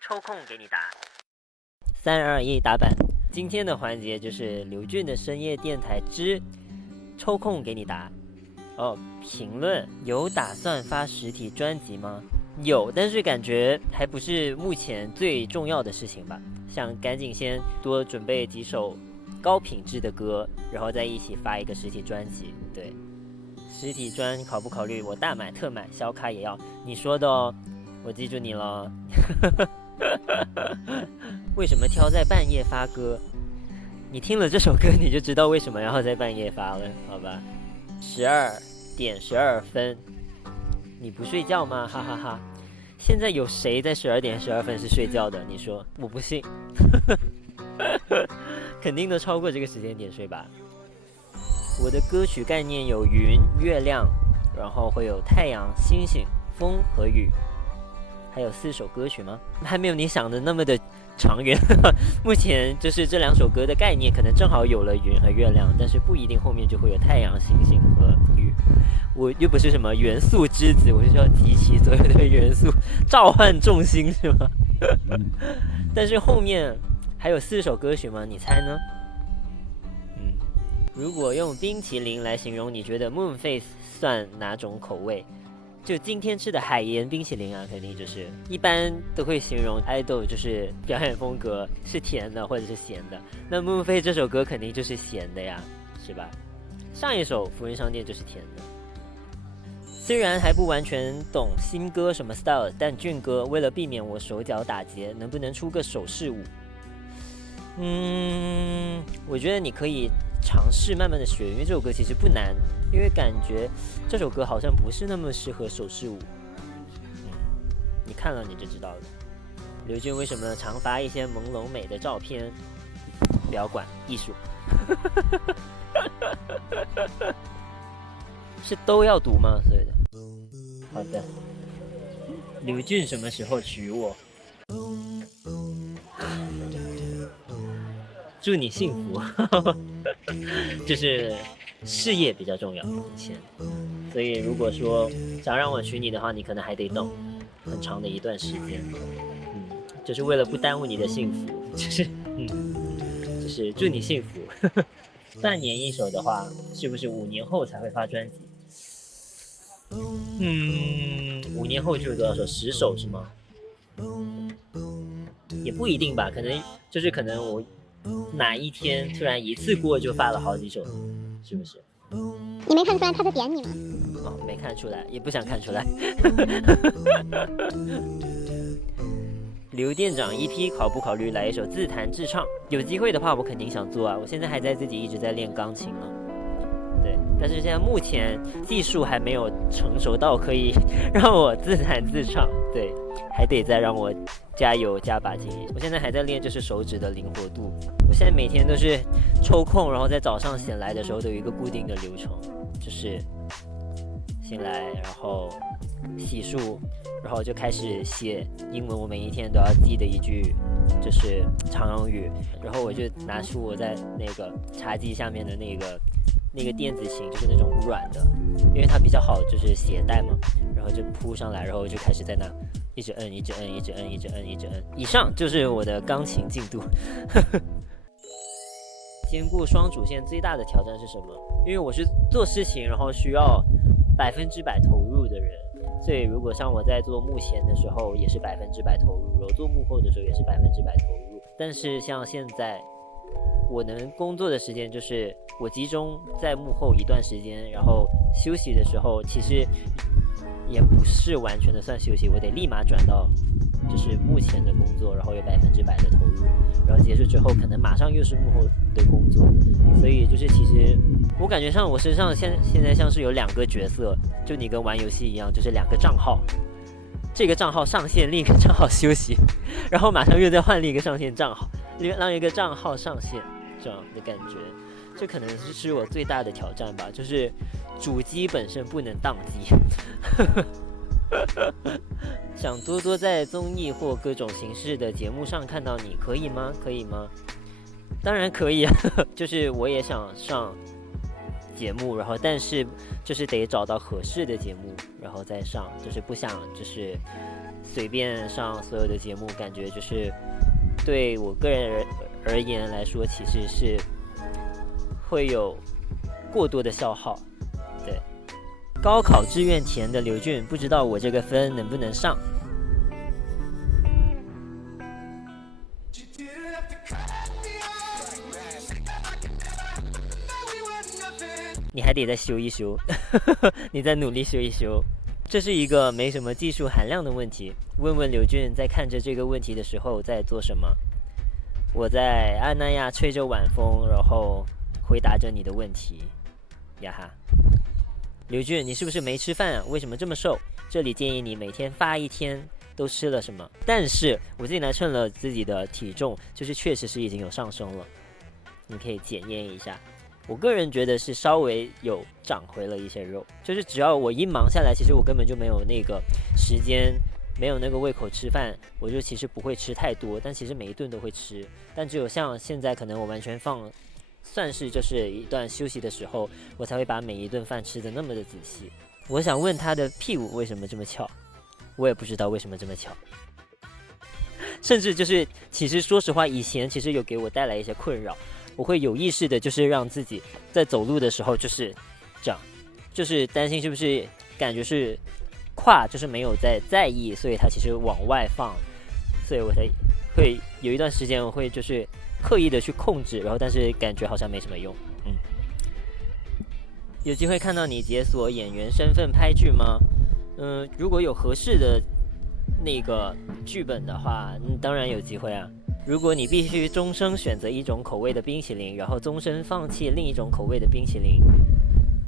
抽空给你答。321打板。今天的环节就是刘俊的深夜电台之抽空给你答。评论有打算发实体专辑吗？有，但是感觉还不是目前最重要的事情吧。想赶紧先多准备几首高品质的歌，然后再一起发一个实体专辑。对，实体专考不考虑？我大买特买，小卡也要。你说的哦，我记住你了。为什么挑在半夜发歌？你听了这首歌你就知道为什么要在半夜发了，好吧？12:12，你不睡觉吗？哈哈哈。现在有谁在12:12是睡觉的？你说，我不信。肯定都超过这个时间点睡吧。我的歌曲概念有云、月亮，然后会有太阳、星星、风和雨。还有4首歌曲吗？还没有你想的那么的长远。目前就是这2首歌的概念可能正好有了云和月亮，但是不一定后面就会有太阳、星星和雨。我又不是什么元素之子，我是要集齐所有的元素，召唤众星是吗？但是后面还有4首歌曲吗？你猜呢？如果用冰淇淋来形容，你觉得 Moonface 算哪种口味？就今天吃的海盐冰淇淋啊，肯定就是一般都会形容 idol 就是表演风格是甜的或者是咸的。那 Moonface 这首歌肯定就是咸的呀，是吧？上一首福人商店就是甜的。虽然还不完全懂新歌什么 style， 但俊哥为了避免我手脚打结，能不能出个手势舞？我觉得你可以尝试慢慢的学，因为这首歌其实不难，因为感觉这首歌好像不是那么适合手势舞。你看了你就知道了。刘俊为什么常发一些朦胧美的照片？不要管艺术。是都要读吗？所以的。好的。刘俊什么时候娶我？祝你幸福。就是事业比较重要，以前。所以如果说想让我娶你的话，你可能还得等很长的一段时间。就是为了不耽误你的幸福，就是祝你幸福。半年一首的话，是不是5年后才会发专辑？5年后就有多少首？10首是吗？也不一定吧，可能我哪一天突然一次过就发了好几首，是不是？你没看出来他在点你吗？没看出来，也不想看出来。刘店长 EP 考不考虑来一首自弹自唱？有机会的话我肯定想做啊，我现在还在自己一直在练钢琴呢。对，但是现在目前技术还没有成熟到可以让我自弹自唱，对，还得再让我加油加把劲。我现在还在练就是手指的灵活度，我现在每天都是抽空，然后在早上醒来的时候都有一个固定的流程，就是醒来然后洗漱，然后就开始写英文，我每一天都要记的一句就是常用语，然后我就拿出我在那个茶几下面的那个电子琴，就是那种软的，因为它比较好就是携带嘛，然后就铺上来，然后就开始在那一直摁一直摁一直摁一直摁一直摁。以上就是我的钢琴进度。兼顾双主线最大的挑战是什么？因为我是做事情然后需要100%投入的人，所以如果像我在做幕前的时候也是100%投入，然后做幕后的时候也是100%投入。但是像现在我能工作的时间就是我集中在幕后一段时间，然后休息的时候其实也不是完全的算休息，我得立马转到就是幕前的工作，然后有100%的投入，然后结束之后可能马上又是幕后的工作，所以就是其实我感觉上我身上现在像是有2个角色，就你跟玩游戏一样，就是2个账号，这个账号上线，另一个账号休息，然后马上又再换另一个上线账号，让一个账号上线，这样的感觉。这可能是我最大的挑战吧，就是主机本身不能宕机。想多多在综艺或各种形式的节目上看到你，可以吗？可以吗？当然可以啊。就是我也想上节目，然后但是就是得找到合适的节目，然后再上，就是不想就是随便上所有的节目，感觉就是对我个人而言来说，其实是会有过多的消耗。对，高考志愿填的刘俊，不知道我这个分能不能上。你还得再修一修，你再努力修一修。这是一个没什么技术含量的问题。问问刘俊，在看着这个问题的时候在做什么？我在阿那亚吹着晚风，然后回答着你的问题。呀哈，刘俊，你是不是没吃饭啊？为什么这么瘦？这里建议你每天发一天都吃了什么。但是我最近来称了自己的体重，就是确实是已经有上升了，你可以检验一下。我个人觉得是稍微有长回了一些肉，就是只要我一忙下来，其实我根本就没有那个时间，没有那个胃口吃饭，我就其实不会吃太多，但其实每一顿都会吃，但只有像现在可能我完全算是就是一段休息的时候，我才会把每一顿饭吃得那么的仔细。我想问他的屁股为什么这么翘，我也不知道为什么这么翘，甚至就是其实说实话，以前其实有给我带来一些困扰。我会有意识的，就是让自己在走路的时候就是这样，就是担心是不是感觉是胯就是没有在意，所以它其实往外放，所以我才会有一段时间我会就是刻意的去控制，然后但是感觉好像没什么用。有机会看到你解锁演员身份拍剧吗？如果有合适的那个剧本的话，当然有机会啊。如果你必须终生选择一种口味的冰淇淋，然后终身放弃另一种口味的冰淇淋，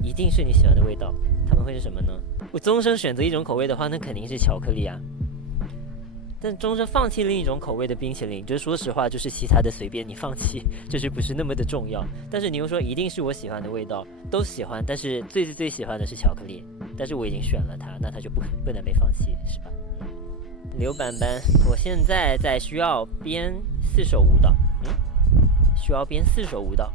一定是你喜欢的味道，它们会是什么呢？我终生选择一种口味的话，那肯定是巧克力啊。但终身放弃另一种口味的冰淇淋，就是说实话，就是其他的随便你放弃，就是不是那么的重要。但是你又说一定是我喜欢的味道，都喜欢，但是最喜欢的是巧克力，但是我已经选了它，那它就不能被放弃，是吧？刘板板，我现在需要编4首舞蹈，需要编4首舞蹈，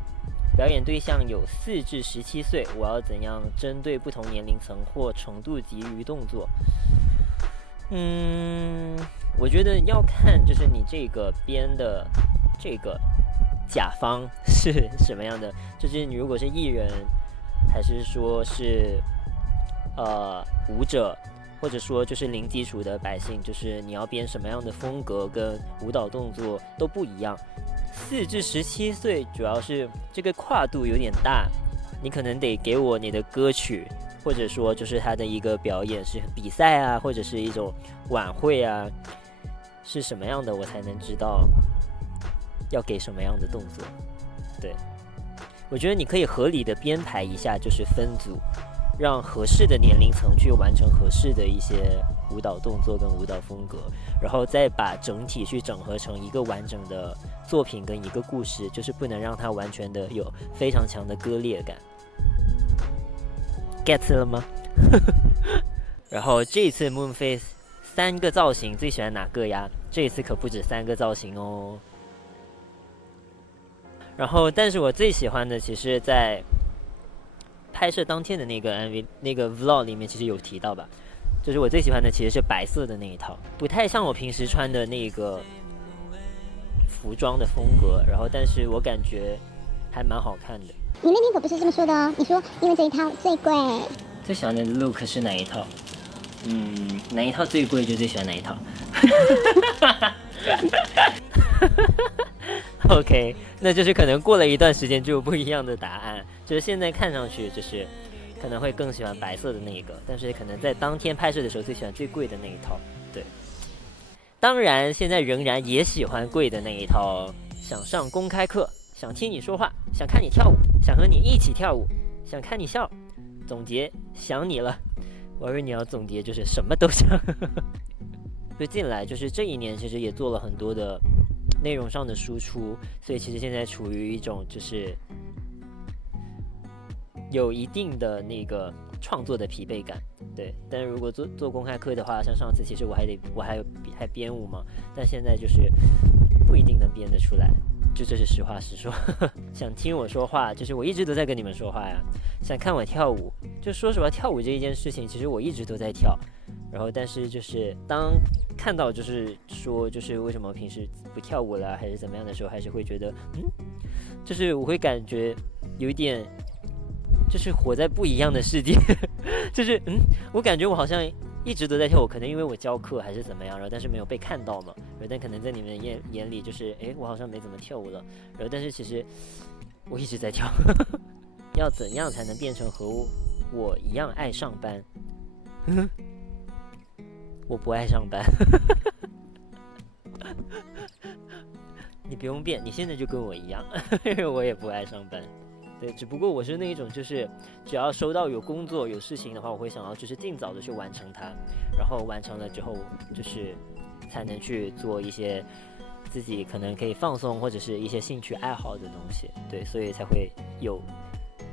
表演对象有4至17岁，我要怎样针对不同年龄层或程度给予动作？我觉得要看就是你这个编的这个甲方是什么样的，就是你如果是艺人，还是说是舞者。或者说就是零基础的百姓，就是你要编什么样的风格跟舞蹈动作都不一样。4至17岁主要是这个跨度有点大，你可能得给我你的歌曲，或者说就是他的一个表演是比赛啊，或者是一种晚会啊，是什么样的我才能知道要给什么样的动作。对，我觉得你可以合理的编排一下，就是分组。让合适的年龄层去完成合适的一些舞蹈动作跟舞蹈风格，然后再把整体去整合成一个完整的作品跟一个故事，就是不能让它完全的有非常强的割裂感。get 了吗？然后这一次 Moonface 3个造型最喜欢哪个呀？这一次可不止3个造型哦。然后但是我最喜欢的其实在拍摄当天的那个 MV 那个 vlog 里面其实有提到吧，就是我最喜欢的其实是白色的那一套，不太像我平时穿的那个服装的风格，然后但是我感觉还蛮好看的。你那边可不是这么说的哦，你说因为这一套最贵。最喜欢的 look 是哪一套？哪一套最贵就最喜欢哪一套。OK， 那就是可能过了一段时间就有不一样的答案，就是现在看上去就是可能会更喜欢白色的那一个，但是可能在当天拍摄的时候最喜欢最贵的那一套。对，当然现在仍然也喜欢贵的那一套哦。想上公开课，想听你说话，想看你跳舞，想和你一起跳舞，想看你笑。总结，想你了。我以为你要总结就是什么都想。所以进来就是这一年其实也做了很多的内容上的输出，所以其实现在处于一种就是有一定的那个创作的疲惫感。对，但是如果做公开课的话，像上次其实我还编舞嘛，但现在就是不一定能编得出来。这是实话实说。想听我说话，就是我一直都在跟你们说话呀。想看我跳舞，就说实话，跳舞这一件事情，其实我一直都在跳。然后，但是就是当看到就是说就是为什么平时不跳舞了，还是怎么样的时候，还是会觉得就是我会感觉有一点，就是活在不一样的世界。就是我感觉我好像一直都在跳舞，可能因为我教课还是怎么样，然后但是没有被看到嘛，然后但可能在你们的眼里就是我好像没怎么跳舞了，然后但是其实我一直在跳。要怎样才能变成和我一样爱上班？我不爱上班。你不用变，你现在就跟我一样。因为我也不爱上班。对，只不过我是那一种，就是只要收到有工作有事情的话，我会想要就是尽早的去完成它，然后完成了之后，就是才能去做一些自己可能可以放松或者是一些兴趣爱好的东西。对，所以才会有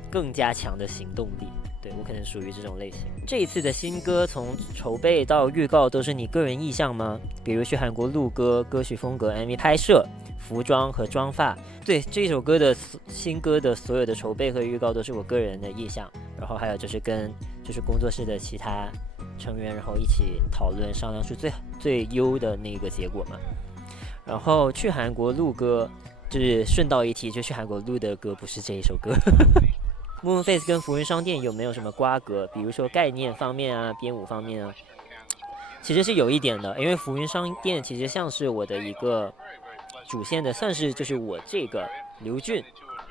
更加强的行动力。对，我可能属于这种类型。这一次的新歌从筹备到预告都是你个人意向吗？比如去韩国录歌、歌曲风格、MV 拍摄、服装和妆发。对，这首歌的新歌的所有的筹备和预告都是我个人的意向，然后还有就是跟工作室的其他成员，然后一起讨论商量出最优的那个结果嘛。然后去韩国录歌，就是顺道一提，就去韩国录的歌不是这一首歌。Moonface 跟福云商店有没有什么瓜葛？比如说概念方面啊，编舞方面啊，其实是有一点的，因为福云商店其实像是我的一个主线的，算是就是我这个刘俊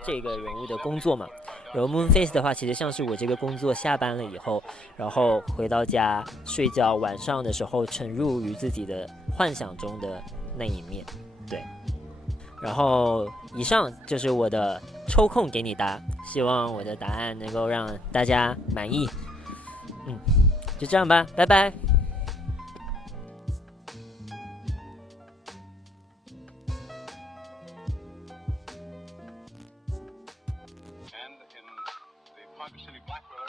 这个人物的工作嘛。然后 Moonface 的话，其实像是我这个工作下班了以后，然后回到家睡觉，晚上的时候沉入于自己的幻想中的那一面，对。然后以上就是我的抽空给你答，希望我的答案能够让大家满意。就这样吧，拜拜。And in the Ponca City Black Road